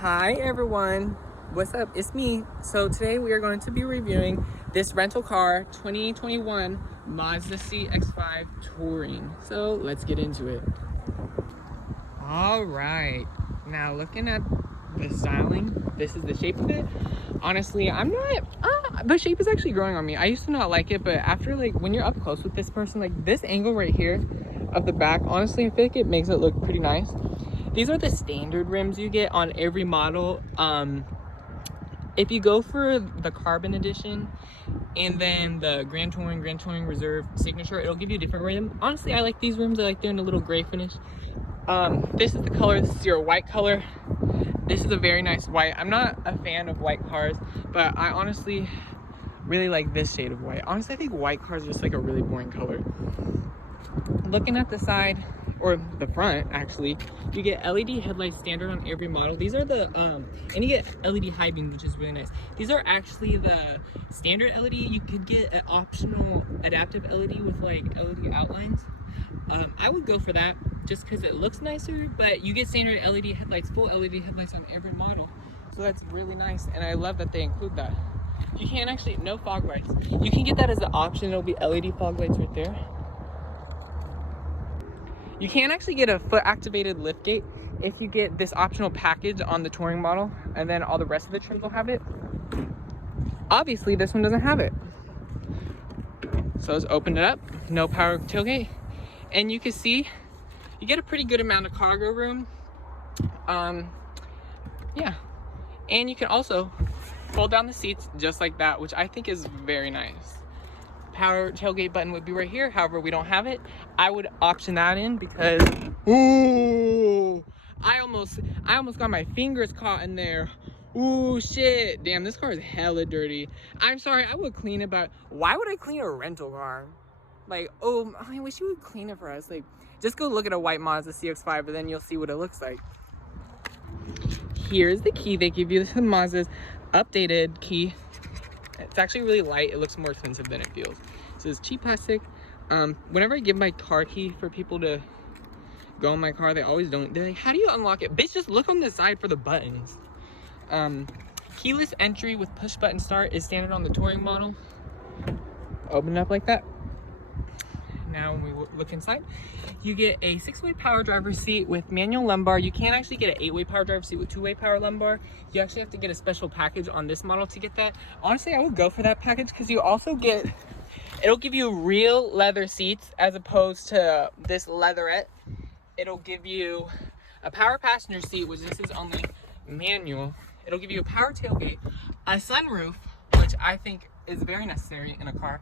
Hi everyone, what's up? It's me. So today we are going to be reviewing this rental car 2021 Mazda CX-5 Touring. So let's get into it. All right, now looking at the styling, this is the shape of it. Honestly, I'm not, the shape is actually growing on me. I used to not like it, but after when you're up close with this person, this angle right here of the back, honestly, I feel like it makes it look pretty nice. These are the standard rims you get on every model. If you go for the Carbon Edition and then the Grand Touring Reserve Signature, it'll give you a different rim. Honestly, I like these rims. I like they're in a little gray finish. This is the color. This is your white color. This is a very nice white. I'm not a fan of white cars, but I honestly really like this shade of white. Honestly, I think white cars are just like a really boring color. Looking at the side, or the front actually, you get LED headlights standard on every model. These are the and you get LED high beam, which is really nice. These are actually the standard LED. You could get an optional adaptive LED with LED outlines. I would go for that just because it looks nicer, but you get standard LED headlights, full LED headlights on every model, so that's really nice, and I love that they include that. You can actually, no fog lights, you can get that as an option. It'll be LED fog lights right there. You can actually get a foot activated liftgate if you get this optional package on the Touring model, and then all the rest of the trims will have it. Obviously, this one doesn't have it. So let's open it up. No power tailgate. And you can see, you get a pretty good amount of cargo room. Yeah. And you can also fold down the seats just like that, which I think is very nice. Power tailgate button would be right here. However, we don't have it. I would option that in because ooh, I almost got my fingers caught in there. Ooh, shit. Damn, this car is hella dirty. I'm sorry, I would clean it, but why would I clean a rental car? Oh, I wish you would clean it for us. Just go look at a white Mazda CX-5 and then you'll see what it looks like. Here's the key they give you. This is Mazda's updated key. It's actually really light. It looks more expensive than it feels. So it's cheap plastic. Whenever I give my car key for people to go in my car, they always don't. They're like, how do you unlock it? Bitch, just look on the side for the buttons. Keyless entry with push button start is standard on the Touring model. Open it up like that. Now when we look inside, you get a 6-way power driver's seat with manual lumbar. You can actually get an 8-way power driver's seat with 2-way power lumbar. You actually have to get a special package on this model to get that. Honestly, I would go for that package because you also get, it'll give you real leather seats as opposed to this leatherette. It'll give you a power passenger seat, which this is only manual. It'll give you a power tailgate, a sunroof, which I think is very necessary in a car.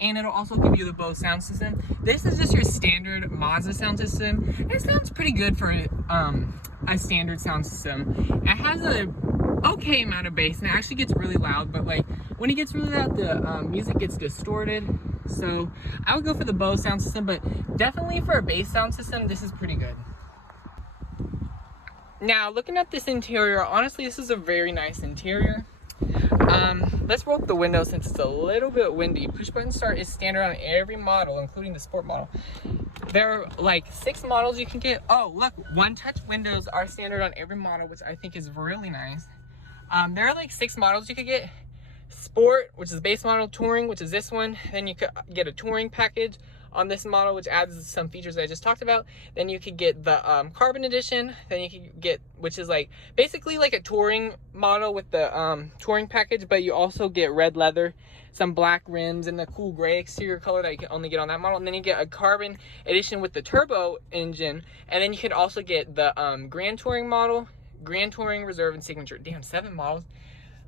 And it'll also give you the Bose sound system. This is just your standard Mazda sound system. It sounds pretty good for a standard sound system. It has a okay amount of bass and it actually gets really loud, but when it gets really loud, the music gets distorted. So I would go for the Bose sound system, but definitely for a bass sound system, this is pretty good. Now looking at this interior, honestly, this is a very nice interior. Let's roll up the window since it's a little bit windy. Push button start is standard on every model, including the sport model. There are 6 models you can get. Oh, look, one touch windows are standard on every model, which I think is really nice. There are 6 models you could get. Sport, which is base model, Touring, which is this one. Then you could get a Touring package on this model, which adds some features that I just talked about. Then you could get the Carbon Edition. Then you could get, which is basically a Touring model with the Touring package, but you also get red leather, some black rims, and the cool gray exterior color that you can only get on that model. And then you get a Carbon Edition with the turbo engine. And then you could also get the Grand Touring model, Grand Touring Reserve, and Signature. Damn, 7 models.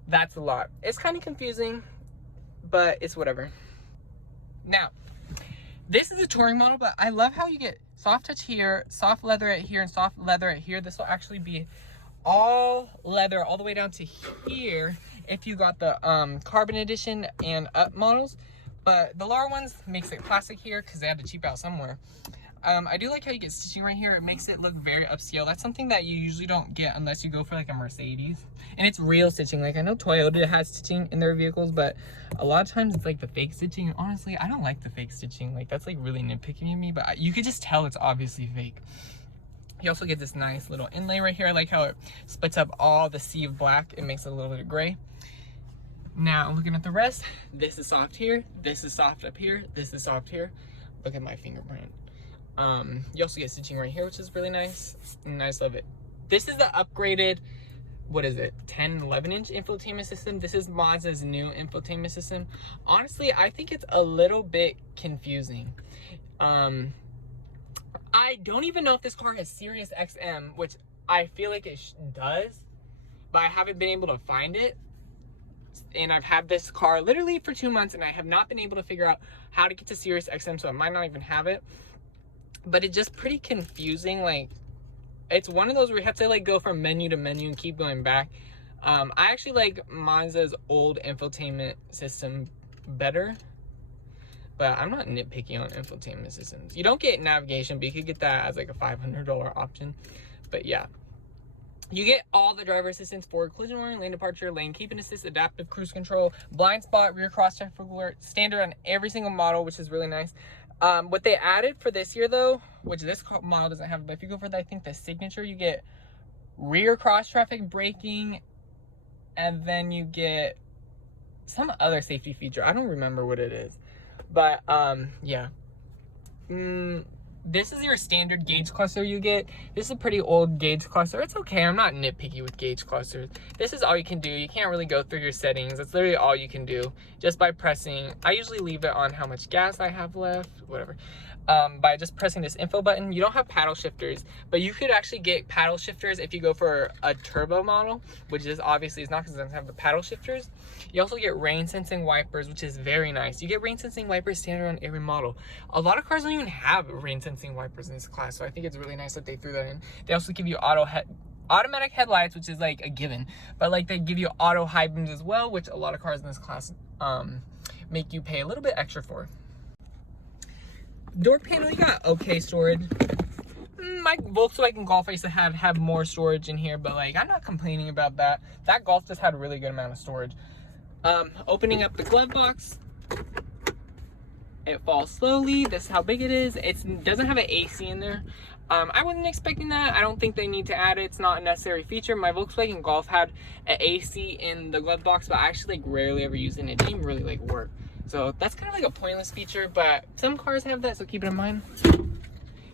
That's a lot. It's kind of confusing, but it's whatever. Now, this is a Touring model, but I love how you get soft touch here, soft leather at here, and soft leather at here. This will actually be all leather all the way down to here if you got the Carbon Edition and up models. But the lower ones makes it plastic here because they had to cheap out somewhere. I do like how you get stitching right here. It makes it look very upscale. That's something that you usually don't get unless you go for a Mercedes. And it's real stitching. I know Toyota has stitching in their vehicles, but a lot of times it's the fake stitching. And honestly, I don't like the fake stitching. That's really nitpicking of me, but you could just tell it's obviously fake. You also get this nice little inlay right here. I like how it splits up all the sea of black. It makes it a little bit of gray. Now, looking at the rest, this is soft here, this is soft up here, this is soft here. Look at my fingerprint. You also get stitching right here, which is really nice. And I just love it. This is the upgraded, what is it, 10, 11-inch infotainment system. This is Mazda's new infotainment system. Honestly, I think it's a little bit confusing. I don't even know if this car has Sirius XM, which I feel like it does, but I haven't been able to find it. And I've had this car literally for 2 months, and I have not been able to figure out how to get to Sirius XM, so I might not even have it. But it's just pretty confusing. Like, it's one of those where you have to like go from menu to menu and keep going back. I actually like Mazda's old infotainment system better, but I'm not nitpicky on infotainment systems. You don't get navigation, but you could get that as like a $500 option. But yeah, you get all the driver assistance: forward collision warning, lane departure, lane keeping assist, adaptive cruise control, blind spot, rear cross traffic alert, standard on every single model, which is really nice. What they added for this year though, which this model doesn't have, but if you go for the, I think the Signature, you get rear cross traffic braking, and then you get some other safety feature. I don't remember what it is. But, yeah. This is your standard gauge cluster you get. This is a pretty old gauge cluster. It's okay. I'm not nitpicky with gauge clusters. This is all you can do. You can't really go through your settings. That's literally all you can do just by pressing. I usually leave it on how much gas I have left, whatever. By just pressing this info button. You don't have paddle shifters, but you could actually get paddle shifters if you go for a turbo model, which is obviously is not, because it doesn't have the paddle shifters. You also get rain sensing wipers, which is very nice. You get rain sensing wipers standard on every model. A lot of cars don't even have rain sensing wipers in this class, so I think it's really nice that they threw that in. They also give you automatic headlights, which is like a given, but like they give you auto high beams as well, which a lot of cars in this class make you pay a little bit extra for. Door panel, you got okay storage. My Volkswagen Golf I used to have more storage in here, but like I'm not complaining about that. That Golf just had a really good amount of storage. Opening up the glove box, it falls slowly. This is how big it is. It doesn't have an AC in there. I wasn't expecting that. I don't think they need to add it. It's not a necessary feature. My Volkswagen Golf had an AC in the glove box, but I actually like rarely ever used it. It didn't really like work. So that's kind of like a pointless feature, but some cars have that, so keep it in mind.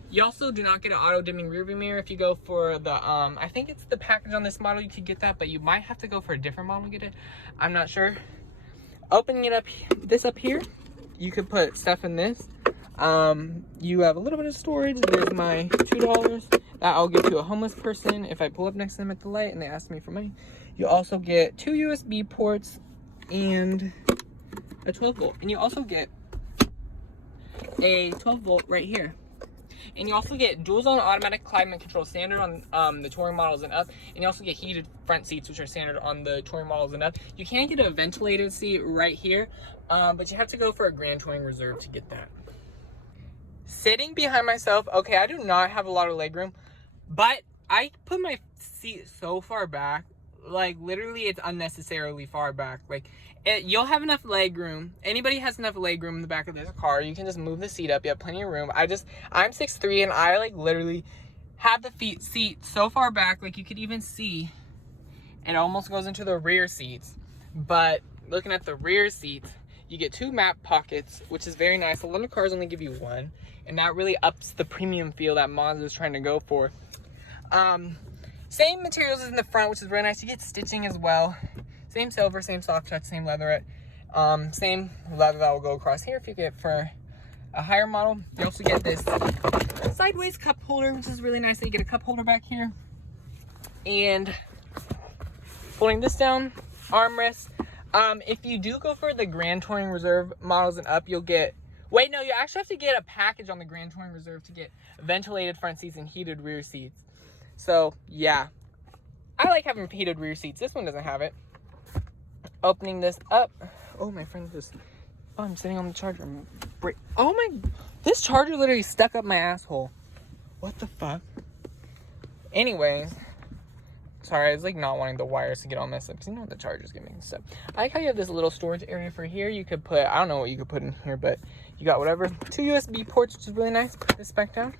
You also do not get an auto dimming rearview mirror if you go for the, I think it's the package on this model, you could get that, but you might have to go for a different model to get it. I'm not sure. Opening it up, this up here, you could put stuff in this. You have a little bit of storage. There's my $2 that I'll give to a homeless person if I pull up next to them at the light and they ask me for money. You also get 2 USB ports and a 12 volt, and you also get a 12 volt right here, and you also get dual zone automatic climate control standard on the touring models and up, and you also get heated front seats, which are standard on the touring models and up. You can get a ventilated seat right here, but you have to go for a Grand Touring Reserve to get that. Sitting behind myself, okay, I do not have a lot of leg room, but I put my seat so far back, like literally it's unnecessarily far back. Like you'll have enough leg room. Anybody has enough leg room in the back of this car. You can just move the seat up. You have plenty of room. I'm 6'3", and I like literally have the seat so far back, like you could even see it almost goes into the rear seats. But looking at the rear seats, you get 2 map pockets, which is very nice. A lot of cars only give you 1, and that really ups the premium feel that Mazda is trying to go for. Same materials as in the front, which is really nice. You get stitching as well. Same silver, same soft touch, same leatherette. Same leather that will go across here if you get for a higher model. You also get this sideways cup holder, which is really nice. So you get a cup holder back here. And folding this down, armrest. If you do go for the Grand Touring Reserve models and up, you'll get... Wait, no, you actually have to get a package on the Grand Touring Reserve to get ventilated front seats and heated rear seats. So, yeah. I like having heated rear seats. This one doesn't have it. Opening this up. Oh, my friend just... Oh, I'm sitting on the charger. Oh, my... This charger literally stuck up my asshole. What the fuck? Anyways. Sorry, I was like not wanting the wires to get all messed up, because you know what the charger's gonna make stuff. I like how you have this little storage area for here. You could put... I don't know what you could put in here, but you got whatever. 2 USB ports, which is really nice. Put this back down.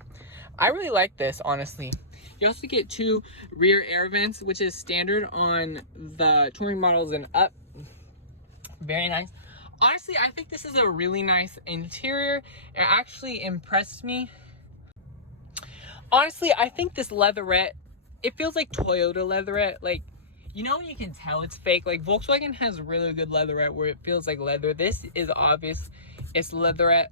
I really like this, honestly. You also get 2 rear air vents, which is standard on the touring models and up. Very nice. Honestly, I think this is a really nice interior. It actually impressed me. Honestly, I think this leatherette, it feels like Toyota leatherette. Like, you know when you can tell it's fake? Like, Volkswagen has really good leatherette where it feels like leather. This is obvious. It's leatherette.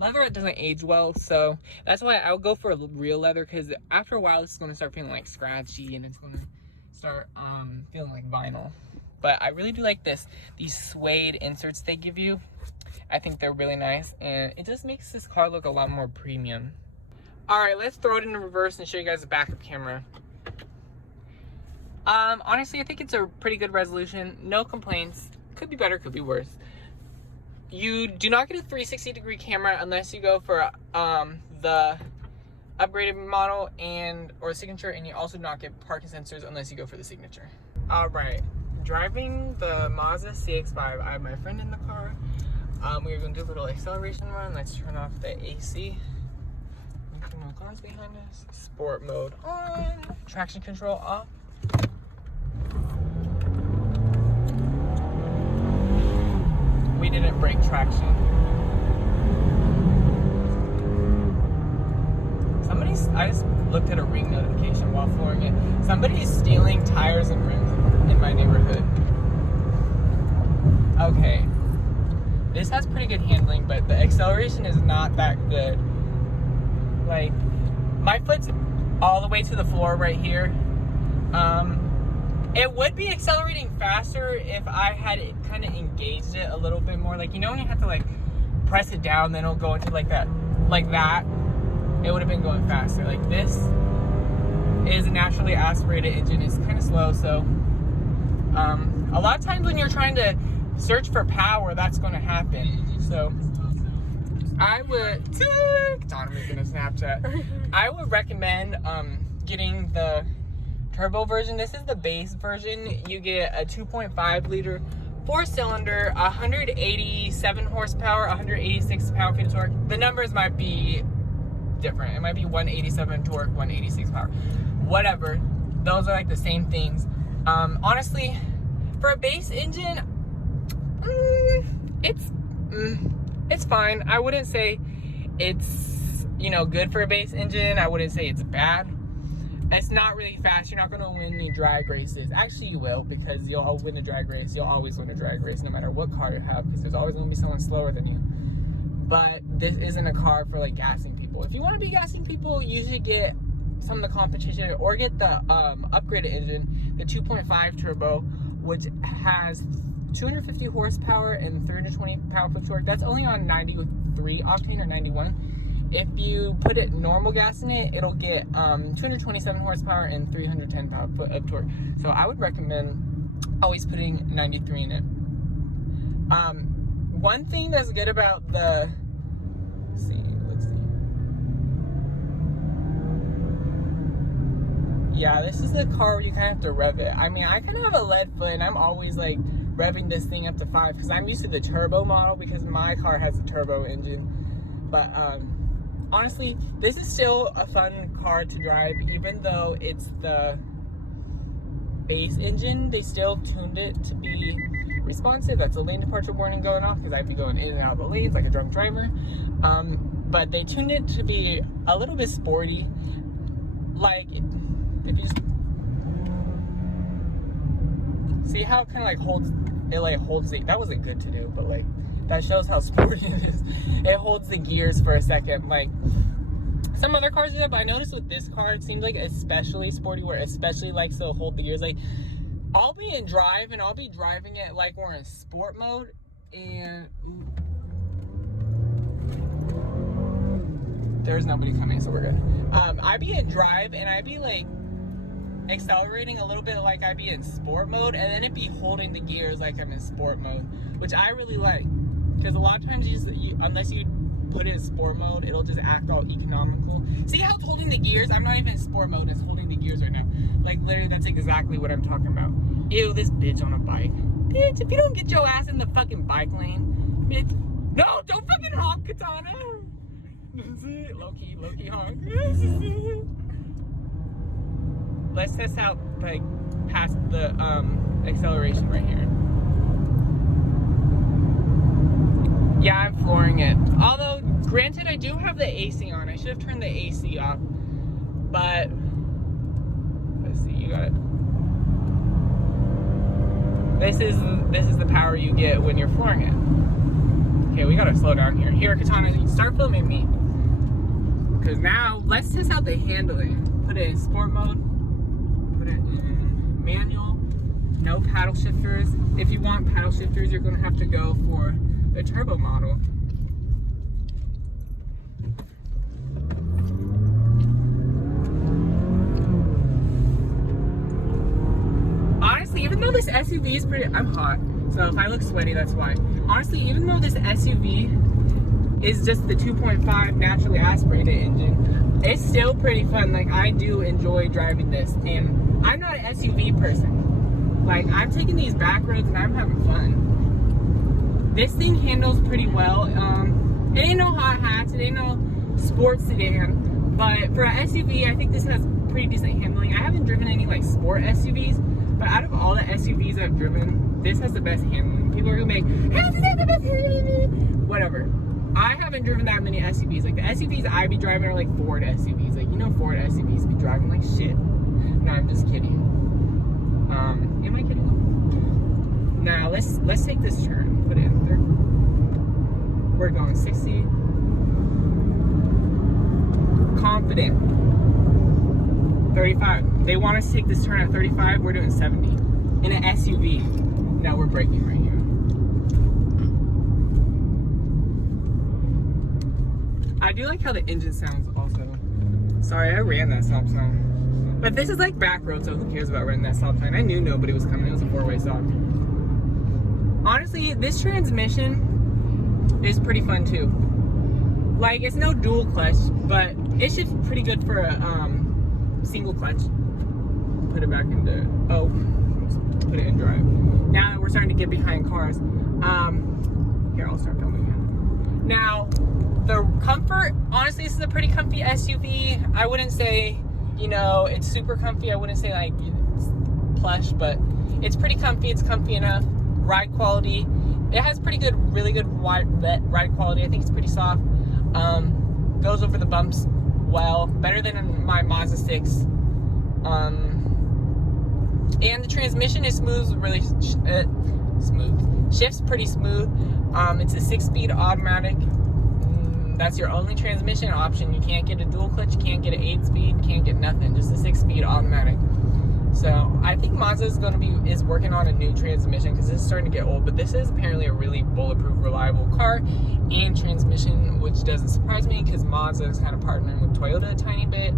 Leatherette doesn't age well, so that's why I'll go for a real leather, because after a while, it's going to start feeling like scratchy, and it's going to start feeling like vinyl. But I really do like this. These suede inserts they give you, I think they're really nice, and it just makes this car look a lot more premium. All right, let's throw it in reverse and show you guys the backup camera. Honestly, I think it's a pretty good resolution. No complaints. Could be better, could be worse. You do not get a 360-degree camera unless you go for the upgraded model or signature, and you also do not get parking sensors unless you go for the signature. All right, driving the Mazda CX-5. I have my friend in the car. We're going to do a little acceleration run. Let's turn off the AC. No cars behind us. Sport mode on. Traction control off. We didn't break traction. I just looked at a ring notification while flooring it. Somebody's stealing tires and rims in my neighborhood. Okay. This has pretty good handling, but the acceleration is not that good. Like, my foot's all the way to the floor right here. It would be accelerating faster if I had kind of engaged it a little bit more. Like, you know when you have to, like, press it down, then it'll go into, like that. It would have been going faster. Like, this is a naturally aspirated engine. It's kind of slow, so a lot of times when you're trying to search for power, that's going to happen. So I would Donovan's gonna Snapchat. I would recommend getting the turbo version. This is the base version. You get a 2.5 liter 4-cylinder, 187 horsepower, 186 pound-feet of torque. The numbers might be different. It might be 187 torque, 186 power, whatever. Those are like the same things. Honestly, for a base engine, it's fine. I wouldn't say it's, you know, good for a base engine. I wouldn't say it's bad. It's not really fast. You're not going to win any drag races. Actually, you will, because you'll all win a drag race. You'll always win a drag race, no matter what car you have, because there's always going to be someone slower than you. But this isn't a car for, like, gassing people. If you want to be gassing people, you should get some of the competition, or get the upgraded engine, the 2.5 turbo, which has 250 horsepower and 320 pound-foot of torque. That's only on 93 octane or 91. If you put it normal gas in it, it'll get 227 horsepower and 310 pound-foot of torque. So I would recommend always putting 93 in it. One thing that's good about the, let's see. Yeah, this is the car where you kind of have to rev it. I mean, I kind of have a lead foot, and I'm always like revving this thing up to 5 because I'm used to the turbo model, because my car has a turbo engine. But honestly, this is still a fun car to drive, even though it's the base engine. They still tuned it to be responsive. That's a lane departure warning going off, because I'd be going in and out of the lanes like a drunk driver. But they tuned it to be a little bit sporty. Like, if you see how it kind of like holds the, that wasn't good to do, but like, that shows how sporty it is. It holds the gears for a second. Like, some other cars do that, but I noticed with this car, it seems like especially sporty, where it especially likes to hold the gears. Like, I'll be in drive, and I'll be driving it like we're in sport mode, and there's nobody coming, so we're good. I'd be in drive, and I'd be like accelerating a little bit like I'd be in sport mode, and then it'd be holding the gears like I'm in sport mode, which I really like. Because a lot of times, unless you put it in sport mode, it'll just act all economical. See how it's holding the gears? I'm not even in sport mode, it's holding the gears right now. Like, literally, that's exactly what I'm talking about. Ew, this bitch on a bike. Bitch, if you don't get your ass in the fucking bike lane, bitch. No, don't fucking honk, Katana. Low-key honk. Let's test out, like, past the acceleration right here. Yeah, I'm flooring it. Although, granted, I do have the AC on. I should have turned the AC off. But, let's see, you got it. This is the power you get when you're flooring it. Okay, we gotta slow down here. Here, Katana, you start filming me. Because now, let's test out the handling. Put it in sport mode. Put it in manual. No paddle shifters. If you want paddle shifters, you're gonna have to go for the turbo model. Honestly, even though this SUV is pretty, I'm hot, so if I look sweaty, that's why. Honestly, even though this SUV is just the 2.5 naturally aspirated engine, it's still pretty fun. Like, I do enjoy driving this, and I'm not an SUV person. Like, I'm taking these back roads and I'm having fun. This thing handles pretty well. It ain't no hot hats, it ain't no sports sedan, but for an SUV, I think this has pretty decent handling. I haven't driven any like sport SUVs, but out of all the SUVs I've driven, this has the best handling. People are gonna be like, how does it have the best handling? Whatever. I haven't driven that many SUVs. Like, the SUVs I be driving are like Ford SUVs. Like, you know, Ford SUVs be driving like shit. No, I'm just kidding. Am I kidding? Now, let's take this turn. Put it in third. We're going 60. Confident. 35. They want us to take this turn at 35. We're doing 70. In an SUV. Now we're braking right here. I do like how the engine sounds also. Sorry, I ran that stop sign. But this is like back road, so who cares about running that stop sign? I knew nobody was coming. It was a four-way stop. Honestly, this transmission is pretty fun too. Like, it's no dual clutch, but it shifts pretty good for a single clutch. Put it back into, put it in drive. Now that we're starting to get behind cars, here, I'll start filming again. Now, the comfort, honestly, this is a pretty comfy SUV. I wouldn't say, you know, it's super comfy. I wouldn't say like it's plush, but it's pretty comfy. It's comfy enough. Ride quality, it has pretty good, really good ride quality. I think it's pretty soft. Goes over the bumps well, better than my Mazda 6. And the transmission is smooth, really smooth. Shifts pretty smooth. It's a 6-speed automatic. That's your only transmission option. You can't get a dual clutch, you can't get an 8-speed, can't get nothing. Just a 6-speed automatic. So I think Mazda is working on a new transmission because this is starting to get old. But this is apparently a really bulletproof, reliable car and transmission, which doesn't surprise me because Mazda is kind of partnering with Toyota a tiny bit,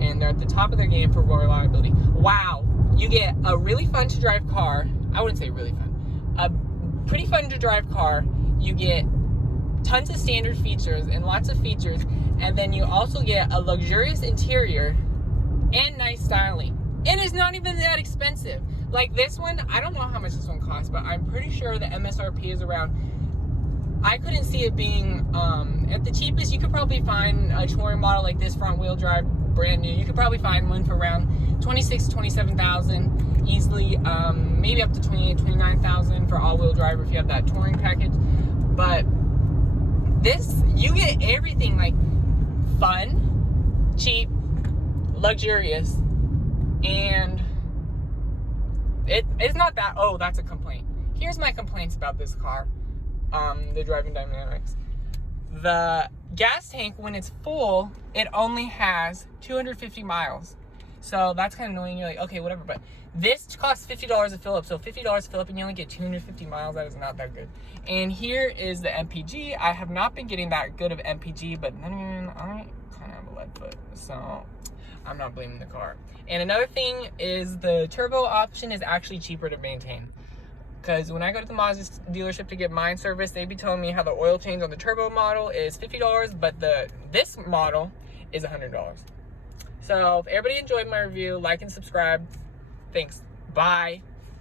and they're at the top of their game for reliability. Wow, you get a really fun to drive car. I wouldn't say really fun. A pretty fun to drive car. You get tons of standard features and lots of features, and then you also get a luxurious interior and nice styling. And it's not even that expensive. Like this one, I don't know how much this one costs, but I'm pretty sure the MSRP is around, I couldn't see it being, at the cheapest, you could probably find a touring model like this, front wheel drive, brand new. You could probably find one for around $26,000 to $27,000 easily, maybe up to $28,000 to $29,000 for all-wheel drive if you have that touring package. But this, you get everything, like fun, cheap, luxurious, and it's not that, oh, that's a complaint. Here's my complaints about this car, the driving dynamics. The gas tank, when it's full, it only has 250 miles. So that's kind of annoying. You're like, okay, whatever. But this costs $50 to fill up. So $50 to fill up and you only get 250 miles. That is not that good. And here is the MPG. I have not been getting that good of MPG, but then again, I kind of have a lead foot. So I'm not blaming the car. And another thing is the turbo option is actually cheaper to maintain. Because when I go to the Mazda dealership to get mine serviced, they be telling me how the oil change on the turbo model is $50, but this model is $100. So if everybody enjoyed my review, like and subscribe. Thanks. Bye.